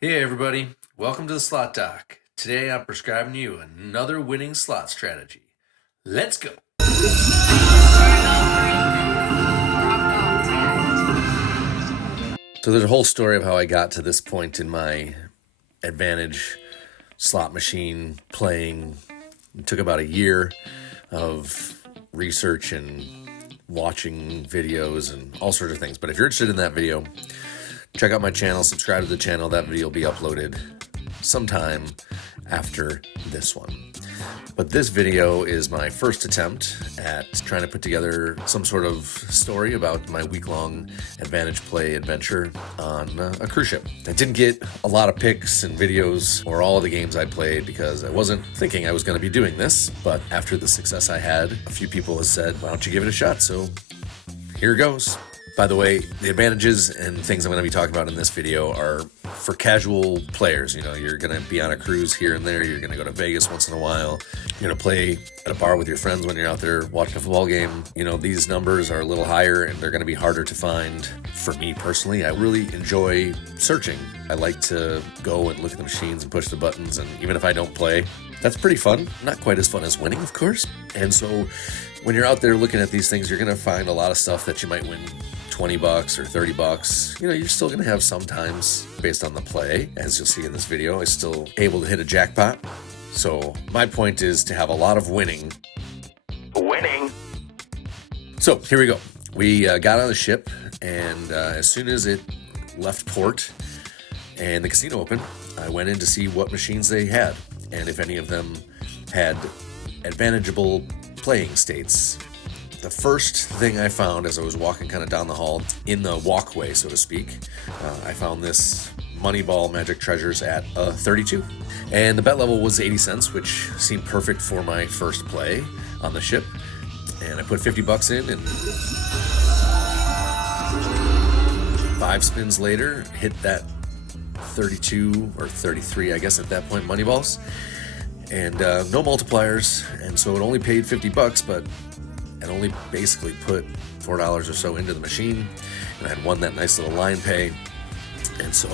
Hey everybody, welcome to the Slot Doc. Today I'm prescribing you another winning slot strategy. Let's go! So there's a whole story of how I got to this point in my Advantage slot machine playing. It took about a year of research and watching videos and all sorts of things. But if you're interested in that video, check out my channel, subscribe to the channel. That video will be uploaded sometime after this one. But this video is my first attempt at trying to put together some sort of story about my week-long Advantage play adventure on a cruise ship. I didn't get a lot of pics and videos or all of the games I played because I wasn't thinking I was going to be doing this. But after the success I had, a few people have said, why don't you give it a shot? So here goes. By the way, the advantages and things I'm going to be talking about in this video are for casual players. You know, you're going to be on a cruise here and there. You're going to go to Vegas once in a while. You're going to play at a bar with your friends when you're out there watching a football game. You know, these numbers are a little higher and they're going to be harder to find. For me personally, I really enjoy searching. I like to go and look at the machines and push the buttons. And even if I don't play, that's pretty fun. Not quite as fun as winning, of course. And so when you're out there looking at these things, you're going to find a lot of stuff that you might win $20 or $30. You know, you're still going to have sometimes based on the play. As you'll see in this video, I'm still able to hit a jackpot. So my point is to have a lot of winning. So here we go. We got on the ship, and as soon as it left port and the casino opened, I went in to see what machines they had and if any of them had advantageable playing states. The first thing I found as I was walking kind of down the hall in the walkway, so to speak, I found this Moneyball Magic Treasures at 32. And the bet level was 80 cents, which seemed perfect for my first play on the ship. And I put $50 in, and 5 spins later, hit that 32 or 33, I guess at that point, Moneyballs. And no multipliers, and so it only paid $50, but and only basically put $4 or so into the machine, and I had won that nice little line pay. And so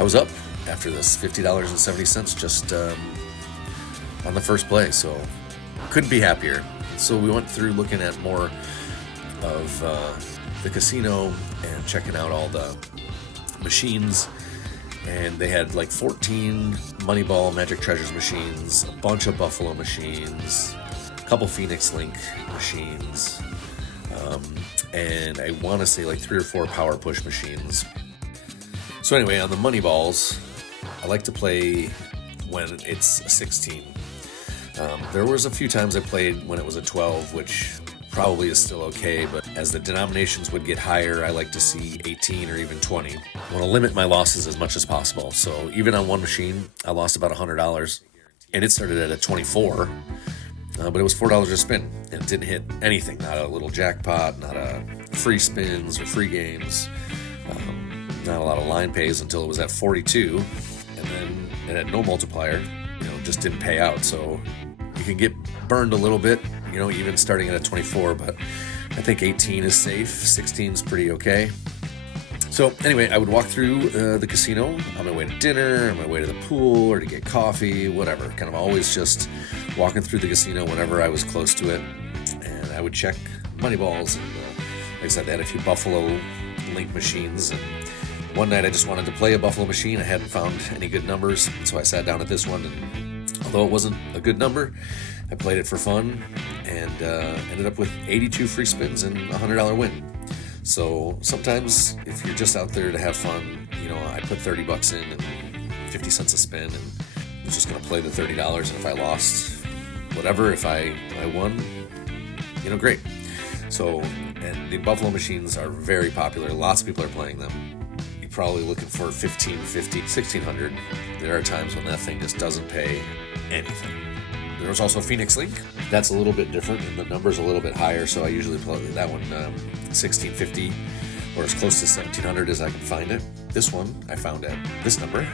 I was up after this $50.70 just on the first play, so couldn't be happier. So we went through looking at more of the casino and checking out all the machines, and they had like 14 Moneyball Magic Treasures machines, a bunch of Buffalo machines, couple Phoenix Link machines, and I want to say like 3 or 4 Power Push machines. So anyway, on the money balls, I like to play when it's a 16. There was a few times I played when it was a 12, which probably is still okay, but as the denominations would get higher, I like to see 18 or even 20. I want to limit my losses as much as possible. So even on one machine, I lost about $100, and it started at a 24. But it was $4 a spin, and it didn't hit anything. Not a little jackpot, not a free spins or free games, not a lot of line pays until it was at 42, and then it had no multiplier. You know, just didn't pay out. So you can get burned a little bit, you know, even starting at a 24. But I think 18 is safe. 16 is pretty okay. So anyway, I would walk through the casino on my way to dinner, on my way to the pool, or to get coffee, whatever. Kind of always just walking through the casino whenever I was close to it. And I would check money balls. And like I said, they had a few Buffalo Link machines. And one night I just wanted to play a Buffalo machine. I hadn't found any good numbers, so I sat down at this one. And although it wasn't a good number, I played it for fun and ended up with 82 free spins and a $100 win. So sometimes if you're just out there to have fun, you know, I put $30 in and 50 cents a spin, and I was just going to play the $30. And if I lost, whatever. If I won, you know, great. So, and the Buffalo machines are very popular. Lots of people are playing them. You're probably looking for $1,550, $1,600. There are times when that thing just doesn't pay anything. There's also Phoenix Link. That's a little bit different, and the number's a little bit higher, so I usually play that one $1,650 or as close to $1,700 as I can find it. This one I found at this number.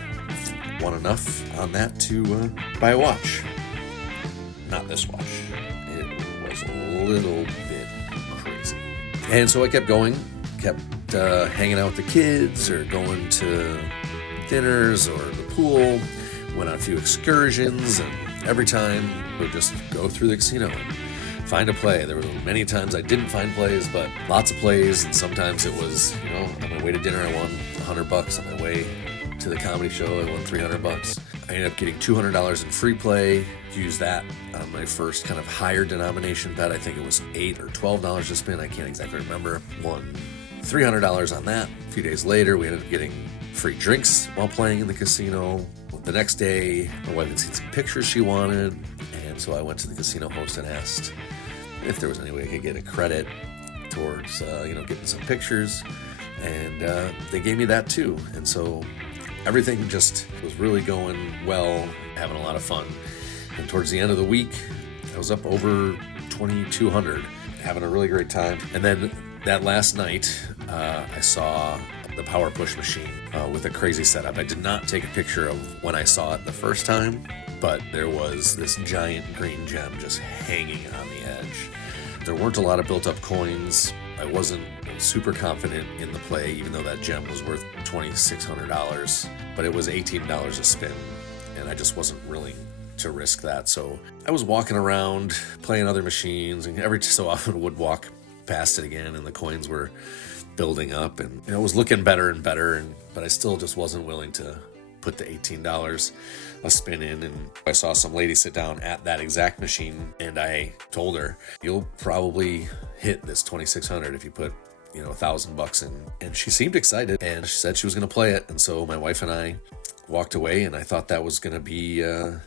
Won enough on that to buy a watch. Not this watch. It was a little bit crazy. And so I kept going, kept hanging out with the kids or going to dinners or the pool, went on a few excursions, and every time we would just go through the casino and find a play. There were many times I didn't find plays, but lots of plays, and sometimes it was, on my way to dinner I won $100. On my way to the comedy show I won $300. I ended up getting $200 in free play. Used that on my first kind of higher denomination bet. I think it was $8 or $12 to spin. I can't exactly remember. Won $300 on that. A few days later, we ended up getting free drinks while playing in the casino. The next day, my wife had seen some pictures she wanted, and so I went to the casino host and asked if there was any way I could get a credit towards, getting some pictures, and they gave me that too. And so everything just was really going well, having a lot of fun. And towards the end of the week, I was up over 2,200, having a really great time. And then that last night, I saw the Power Push machine with a crazy setup. I did not take a picture of when I saw it the first time, but there was this giant green gem just hanging on the edge. There weren't a lot of built-up coins. I wasn't super confident in the play, even though that gem was worth $2,600, but it was $18 a spin, and I just wasn't willing to risk that. So I was walking around playing other machines, and every so often would walk past it again, and the coins were building up, and it was looking better and better, but I still just wasn't willing to put the $18 a spin in. And I saw some lady sit down at that exact machine, and I told her, "You'll probably hit this 2,600 if you put $1,000 in." And she seemed excited, and she said she was going to play it. And so my wife and I walked away, and I thought that was going to be the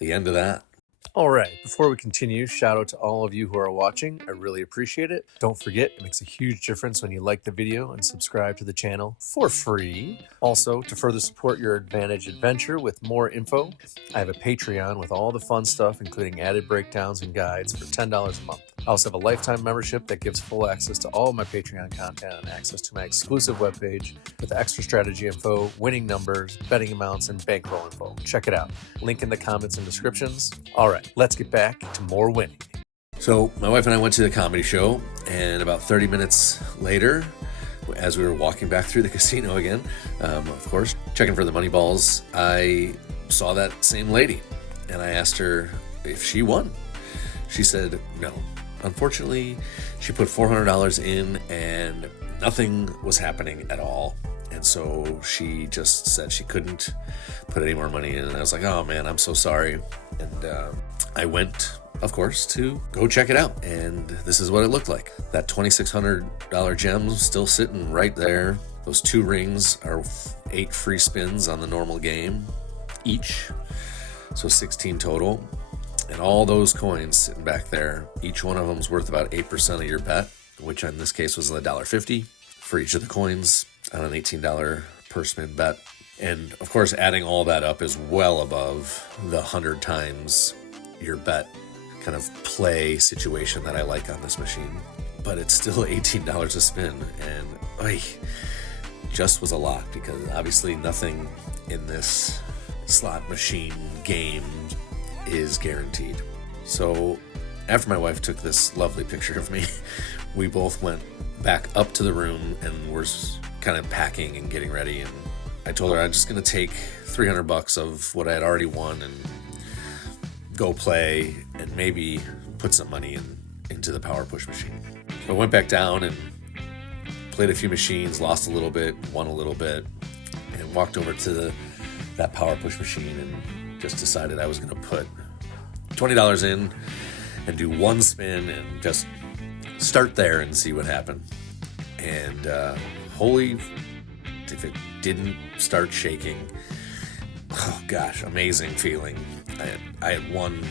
end of that. All right, before we continue, shout out to all of you who are watching. I really appreciate it. Don't forget, it makes a huge difference when you like the video and subscribe to the channel for free. Also, to further support your Advantage adventure with more info, I have a Patreon with all the fun stuff, including added breakdowns and guides for $10 a month. I also have a lifetime membership that gives full access to all of my Patreon content and access to my exclusive webpage with extra strategy info, winning numbers, betting amounts, and bankroll info. Check it out. Link in the comments and descriptions. All right, let's get back to more winning. So my wife and I went to the comedy show, and about 30 minutes later, as we were walking back through the casino again, of course, checking for the money balls, I saw that same lady, and I asked her if she won. She said no. Unfortunately, she put $400 in and nothing was happening at all. And so she just said she couldn't put any more money in. And I was like, "Oh man, I'm so sorry." And I went, of course, to go check it out. And this is what it looked like. That $2,600 gem still sitting right there. Those 2 rings are 8 free spins on the normal game each. So 16 total. And all those coins sitting back there, each one of them is worth about 8% of your bet, which in this case was $1.50 for each of the coins on an $18 per spin bet. And of course, adding all that up is well above the 100 times your bet kind of play situation that I like on this machine. But it's still $18 a spin, and just was a lot, because obviously nothing in this slot machine game is guaranteed. So after my wife took this lovely picture of me, we both went back up to the room and were kind of packing and getting ready. And I told her I'm just going to take $300 of what I had already won and go play and maybe put some money into the Power Push machine. So I went back down and played a few machines, lost a little bit, won a little bit, and walked over to that Power Push machine and just decided I was going to put $20 in and do 1 spin and just start there and see what happened. And holy, if it didn't start shaking, oh gosh, amazing feeling. I had won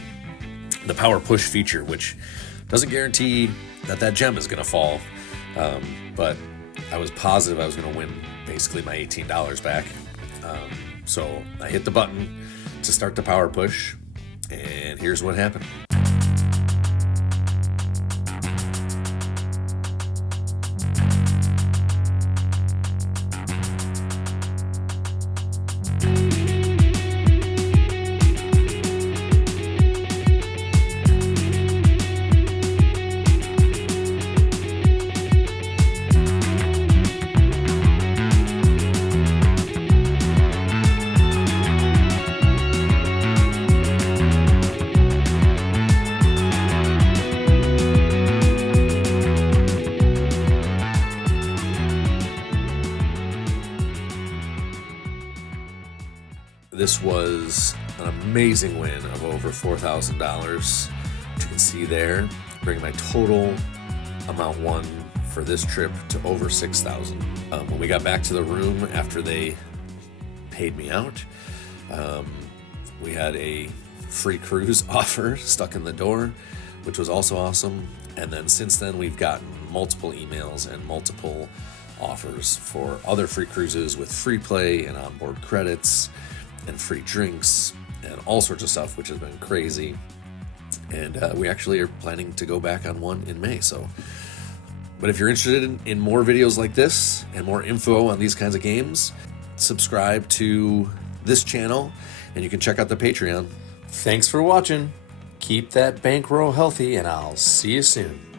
the Power Push feature, which doesn't guarantee that gem is going to fall, but I was positive I was going to win basically my $18 back. So I hit the button to start the Power Push, and here's what happened. This was an amazing win of over $4,000. You can see there, bringing my total amount won for this trip to over $6,000. When we got back to the room after they paid me out, we had a free cruise offer stuck in the door, which was also awesome. And then since then, we've gotten multiple emails and multiple offers for other free cruises with free play and onboard credits and free drinks and all sorts of stuff, which has been crazy. And we actually are planning to go back on one in May. But if you're interested in more videos like this and more info on these kinds of games, subscribe to this channel and you can check out the Patreon. Thanks for watching. Keep that bankroll healthy, and I'll see you soon.